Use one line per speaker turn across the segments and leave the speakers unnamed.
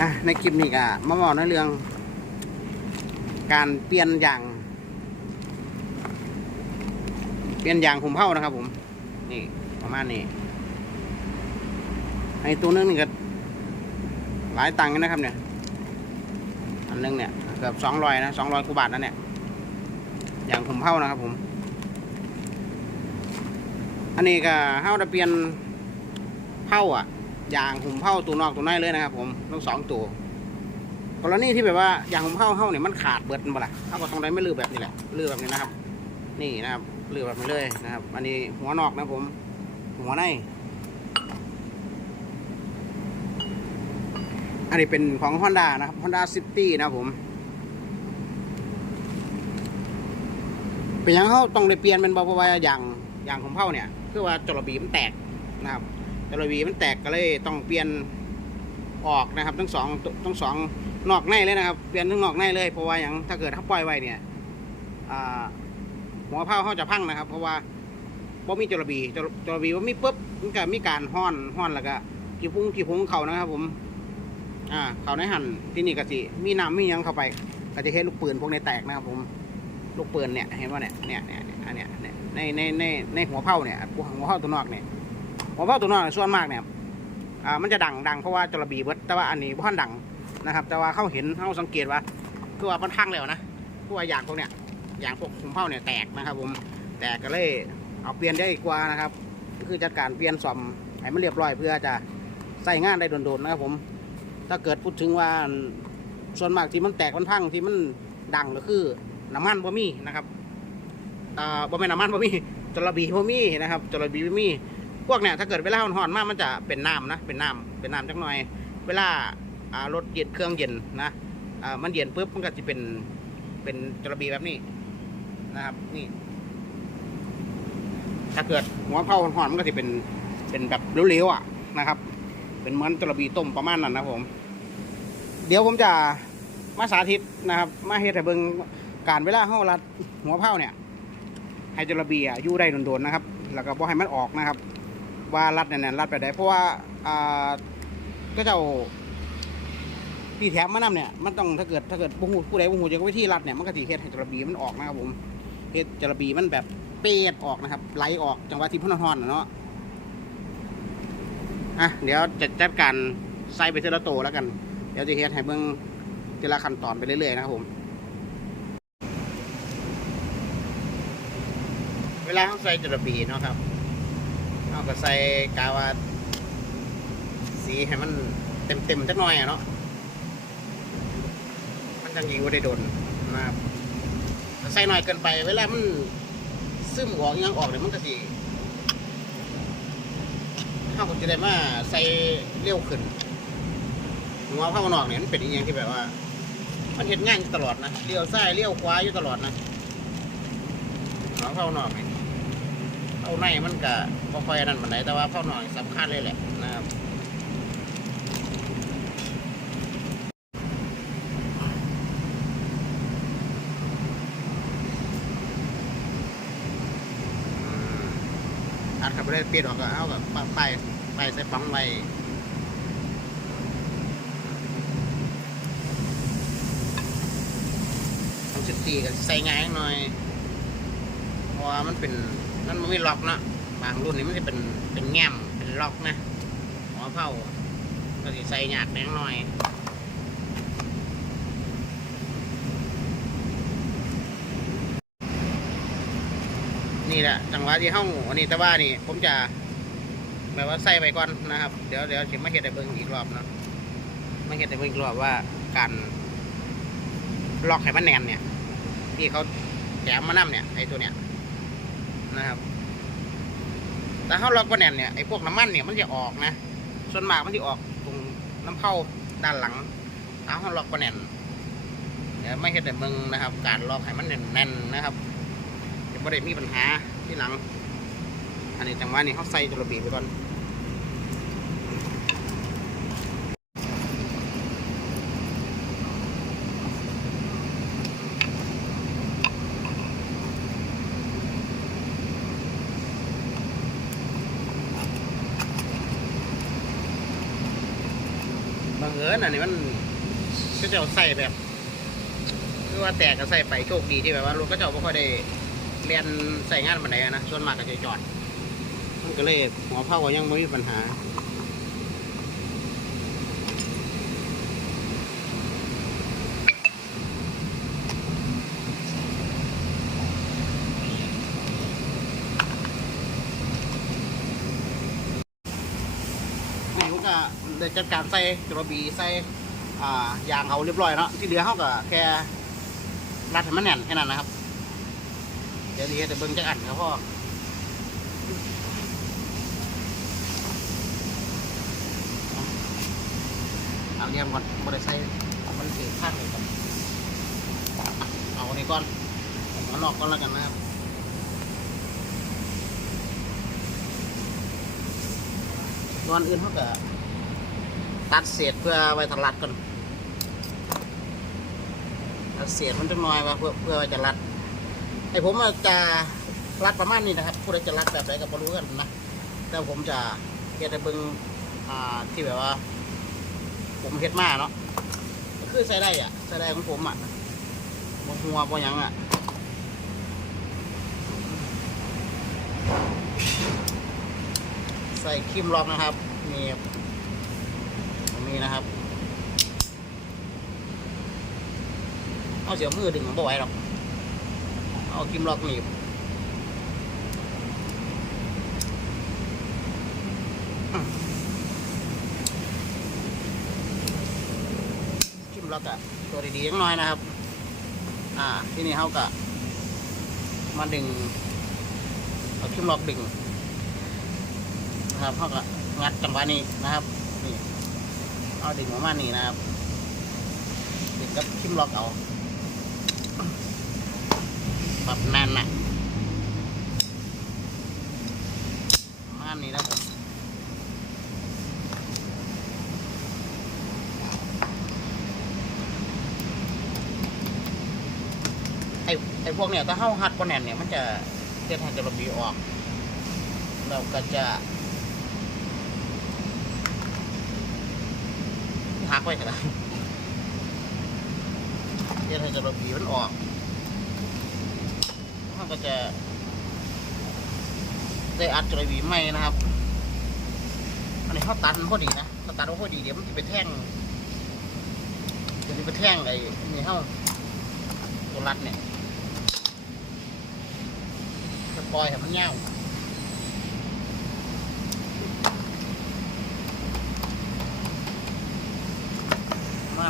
อะในคลิปนี้ก็มาบอกในเรื่อง การเปลี่ยนยาง เปลี่ยนยางหุมเผานะครับ ผม นี่ประมาณนี้ไอตัวนึงนี่ก็หลายตังค์นะครับ เนี่ย อันนึงเนี่ยเกือบสองร้อยนะสองร้อยกว่าบาทนั่นเนี่ยยางหุมเผานะครับ ผม อันนี้ก็เฮาจะเปลี่ยนเผาอะ ยางหุ่มเผาตัวนอกตัวในเลยนะครับ ผมทั้งสองตัวกรณีที่แบบว่ายางหุ่มเผาเฮาเนี่ยมันขาดเบิดมาละเฮาก็ต้องได้ไม่ลือแบบนี้แหละลือแบบนี้นะครับ นี่นะครับลือแบบนี้เลยนะครับ อันนี้หัวนอกนะผม หัวในอันนี้เป็นของ Honda นะครับ Honda City นะผม เป็นยังเขาต้องได้เปลี่ยนเป็นบเพราะวาอย่างอย่างของเผาเนี่ย คือว่าจระบีมันแตกนะครับ จระบีมันแตกก็เลยต้องเปลี่ยนออกนะครับ ทั้งสองทั้งสองนอกในเลยนะครับ เปลี่ยนทั้งนอกในเลย เพราะว่าอย่างถ้าเกิดถ้าปล่อยไว้เนี่ยหัวเผาเขาจะพังนะครับ เพราะว่าบ่มีจระบีจระจระบีว่ามีปุ๊บมันก็มีการห้อนห้อนแล้วก็กี่พุงกี่พุงเขานะครับ ผม อ่า เขาในหันที่นี่ก็สิมีน้ำมียังเข้าไปก็จะเห็นลูกปืนพวกในแตกนะครับ ผม ลูกปืนเนี่ยเห็นว่าเนี่ยเนี่ยเนี่ยเนี่ยอันเนี้ยเนี่ยในในในในหัวเผาเนี่ยหัวเผาตัวนอกเนี่ย หัวเผาตัวนอกเนี่ยส่วนมากเนี่ยอ่ามันจะดังดังเพราะว่าจระบีเบิดแต่ว่าอันนี้บ่ทันดังนะครับ แต่ว่าเข้าเห็นเข้าสังเกตว่าคือว่ามันพังแล้วนะเพราะว่าอย่างพวกเนี่ยอย่างพวกหัวเผาเนี่ยแตกนะครับ ผมแตกก็เลยเอาเปลี่ยนได้กว่านะครับ คือจัดการเปลี่ยนซ่อมให้มันเรียบร้อยเพื่อจะใส่งานได้โดนๆนะครับผม ถ้าเกิดพูดถึงว่าส่วนมากที่มันแตกมันพังที่มันดังก็คือน้ำมันบ่มีนะครับอ่าบ่แม่นน้ำมันบ่มีจระบีบ่มีนะครับจระบีบ่มี พวกเนี่ยถ้าเกิดเวลาห่อนๆมากมันจะเป็นน้ำนะ เป็นน้ำเป็นน้ำจักหน่อย เวลาอ่ารถเย็นเครื่องเย็นนะมันเย็นปุ๊บมันก็จะเป็นเป็นจระบีแบบนี้นะครับนี่ ถ้าเกิดหัวเผาห่อนๆมันก็จะเป็นเป็นแบบเหลวๆอะนะครับ เป็นเหมือนจระบีต้มประมาณนั้นนะผม เดี๋ยวผมจะมาสาธิตนะครับ มาเฮ็ดให้เบิ่งการเวลาเฮารัดหัวเผาเนี่ยให้จระบีอะอยู่ได้โดนๆนะครับ แล้วก็บ่ให้มันออกนะครับ ว่ารัดแน่นๆรัดไปได้เพราะว่าอ่าก็เจ้าพี่แถมมานำเนี่ยมันต้องถ้าเกิดถ้าเกิดผู้ผู้ใดผู้หูจะวิธีรัดเนี่ยมันก็สิเฮ็ดให้จระบีมันออกนะครับผมเฮ็ดจระบีมันแบบเปียดออกนะครับไหลออกจังหวะที่พ่นทอนเนาะอะเดี๋ยวจะจัดการใส่ไปเทีละโตแล้วกัน เดี๋ยวจะเฮ็ดให้เบิ่งทีละขั้นตอนไปเรื่อยๆนะครับผม เวลาเขาใส่จระบีเนาะครับ เอาก็ใส่กาวาสีให้มันเต็มเต็มๆจักหน่อยอะเนาะมันจังยิงก็ได้โดนนะครับใส่หน่อยเกินไป เวลามันซึมออกยังออกเนี่ยมันก็สิข้าวก็จะได้มาใส่เร็วขึ้นหัวข้าวนอกเนี่ยมันเป็นอย่างที่แบบว่า มันเห็นง่ายอยู่ตลอดนะเลี้ยวซ้ายเลี้ยวขวาอยู่ตลอดนะหัวข้าวนอกเนี่ย เข้าในมันก็บ่ค่อยนั่นปานใดแต่ว่าเข้าหน่อยสำคัญเลยแหละนะครับอัดขับไปได้เปลี่ยนออกก็เอากับป้ายป้ายใส่ปังไว้ต้องสิตีกันใส่ง่ายหน่อย เพราะว่ามันเป็น มันไม่มีล็อกนะบางรุ่นนี้มันจะเป็นเป็นแง้มเป็นล็อกนะหัวเผาก็สิใส่หยาดแบงหน่อยนี่แหละจังหวะที่ห้องอันนี้แต่ว่านี่ ผมจะแบบว่าใส่ไปก่อนนะครับ เดี๋ยวเดี๋ยวสิมาเห็ดให้เบิ่งอีกรอบเนาะมาเห็ดให้เบิ่งอีกรอบว่าการล็อกให้มันแน่นเนี่ย ที่เขาแถมมานํเนี่ยไอ้ตัวเนี้ย นะครับแต่เขาล็อกประแน่นเนี่ยไอ้พวกน้ำมันเนี่ยมันจะออกนะ ส่วนมากมันจะออกตรงน้ำเข้าด้านหลังถ้าเขาล็อกประแน่นเดี๋ยวไม่เห็นแต่มึงนะครับ การล็อกให้มันแน่นๆนะครับจะไม่ได้มีปัญหาที่หลัง อันนี้จังหวะนี้เขาใส่จระบีไปก่อน บังเอิญอันนี้มันก็จะใส่แบบคือว่าแตกก็ใส่ไปโชคดีที่แบบว่ารถก็จะไม่ค่อยได้เรียนใส่งานบันไดนะส่วนมากก็จะจอดมันก็เลยหัวเผาก็ยังไม่มีปัญหา นี่ผมก็ ได้จัดการใส่กระบี่ใส่อ่ายางเขาเรียบร้อยเนาะที่เหลือเขาก็แค่รัดให้มันแน่นแค่นั้นนะครับ เดี๋ยวนี้จะเบิ่งจักอันครับพ่อเอาเรียงก่อนบ่ได้ใส่มันเสียข้างเลยครับเอาอันนี้ก่อนเอาอันนอกก่อนแล้วกันนะครับส่วนอื่นเขาก็ ตัดเศษเพื่อไว้ทลัดก่อนตัดเศษมันจะน้อยว่าเพื่อเพื่อไว้จะรัดไอ้ผมจะรัดประมาณนี้นะครับผู้ใดจะรัดแบบไหนก็บ่รู้กันนะแต่ผมจะเฮ็ดให้เบิ่งอ่าที่แบบว่า ผมเฮ็ดมาเนาะคือใส่ได้อะใส่ได้ของผมอะบ่หัวบ่หยังอะใส่ครีมล็อกนะครับนี่ นี้นะครับ เอาเสียมือดึงมันบ่ไหวหรอก เอาครีมล็อกหนีบอืมครีมล็อกอะตัวดีๆยังน้อยนะครับ อ่า ที่นี่เขาก็มาดึง เอาครีมล็อกดึงนะครับเขาก็งัดจังหวะนี้นะครับ นี่ เอาดึงประมาณนี้นะครับดึงกับครีมล็อกเอาปรับแน่นนะประมาณนี้นะผมไอ้ไอ้พวกเนี่ยถ้าเข้าหัดบนแน่นเนี่ยมันจะเรียกทางจะระบีออก เราก็จะ หักไว้เถอะเรียกทางจะระบีมันออกมันก็จะได้อัดจรวีใหม่นะครับ อันนี้เขาตันพอดีนะเขาตันพอดีเดี๋ยวมันจะไปแท่งเดี๋ยวมันไปแท่งไอ้นี่เขาตัวรัดเนี่ยจะปล่อยให้มันเงา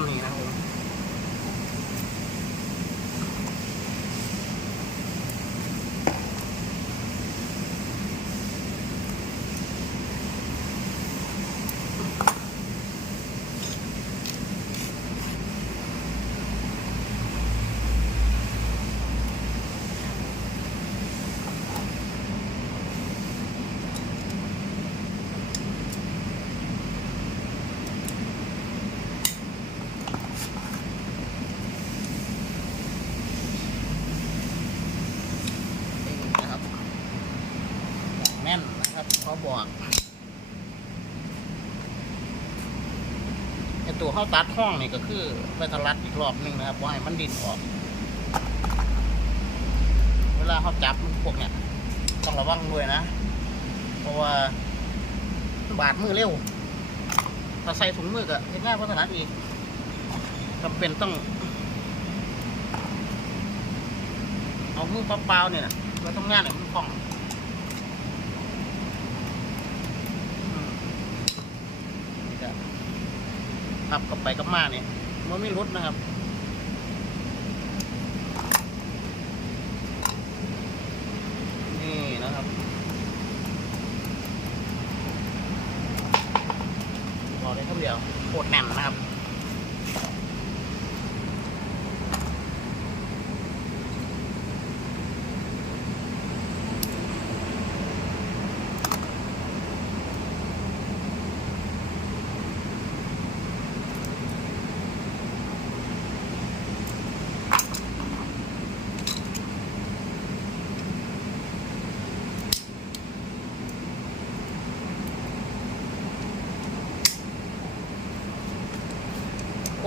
มีนะครับผม นี่นะครับแน่นนะครับเขาบอกไอ ตัวเข้าตัดห้องนี่ก็คือไปทะลัดอีกรอบหนึ่งนะครับว่าให้มันดินออก เวลาเขาจับพวกเนี้ยต้องระวังด้วยนะ เพราะว่าบาดมือเร็วถ้าใส่ถุงมือก็เห็นง่ายเพราะถนัดอีกจำเป็นต้อง เอามือเปล่าๆเนี่ยนะเราต้องงานเนี่ยมันคล่องอืมนี่ก็ ขับกลับไปกลับมาเนี่ยมันไม่รุดนะครับนี่นะครับบอกเลยครับเดียวโคตรแน่นนะครับ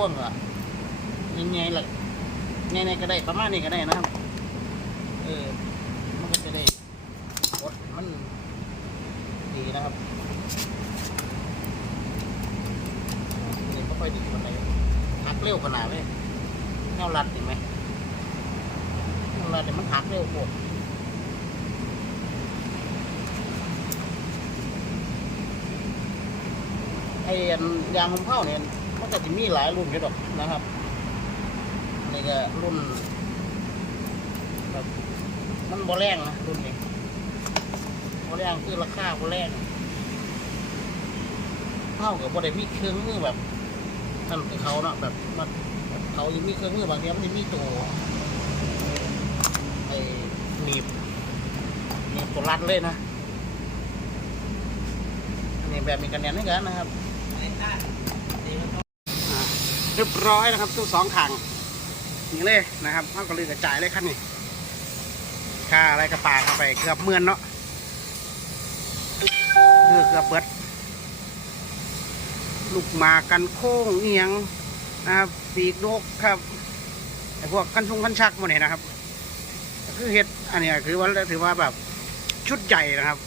กว้างอะยังไงล่ะไงในก็ได้ประมาณนี้ก็ได้นะครับ เออ มันก็จะได้รสมันดีนะครับนี่ไม่ค่อยดีคนไหนหักเร็วขนาดเลยแนวรัดเห็นไหมแนวรัดเนี่ยมันหักเร็วปวดไอ้ยางของเข้าเนี่ย ก็จะมีหลายรุ่นอยู่ดอกนะครับนี่ก็รุ่นแบบมันโบแรงนะรุ่นนี้โบแรงคือราคาโบแรงเท่ากับโบได้มีเครื่องมือแบบนั่นคือเขาเนาะแบบมันเขายังมีเครื่องมือบางทีมันจะมีตัวไอ้หนีบหนีบตัวรัดเลยนะนนี้แบบมีกันแนนให้กันนะครับ รียบร้อยนะครับตู้สองขังนี่เลยนะครับเขาก็เลยกระจายเลยขั้นนี้ค่าอะไรกระปาเข้าไปเกือบเมื่อนเนาะเกือบเกือบเบิดลูกมากันโค้งเอียงนะครับปีกนกครับไอพวกกันชุงกันชักหมดเนี่ยนะครับ คือเห็ดอันนี้คือว่าถือว่าแบบชุดใหญ่นะครับ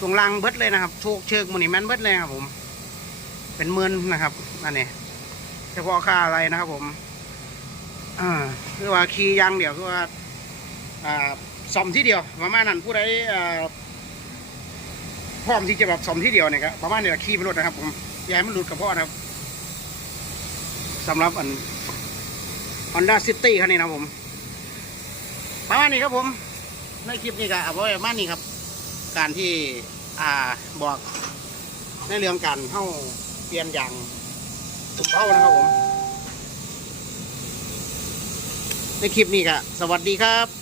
ตรงล่างเบิดเลยนะครับโชกเชิงมันนี่แม่นเบิดเลยครับผม เป็นหมื่นนะครับอันนี้ เฉพาะค่าอะไรนะครับผมอ่าคือว่าขี่อยางเดียวคือว่าอ่าซ่อมที่เดียวประมาณนั้นผู้ใดอ่าพร้อมที่จะแบบซ่อมที่เดียวเนี่ยครับประมาณนี้แหละขี่ไปรถนะครับ ผมยาให้มันหลุดกับพ่อนะครับสำหรับอัน Honda City คันนี้นะผมประมาณนี้ครับผมในคลิปนี้ก็เอาไว้ประมาณนี้ครับ การที่อ่าบอกในเรื่องการเข้าเปลี่ยนยาง ถูกเป้านะครับผม ในคลิปนี้ก็สวัสดีครับ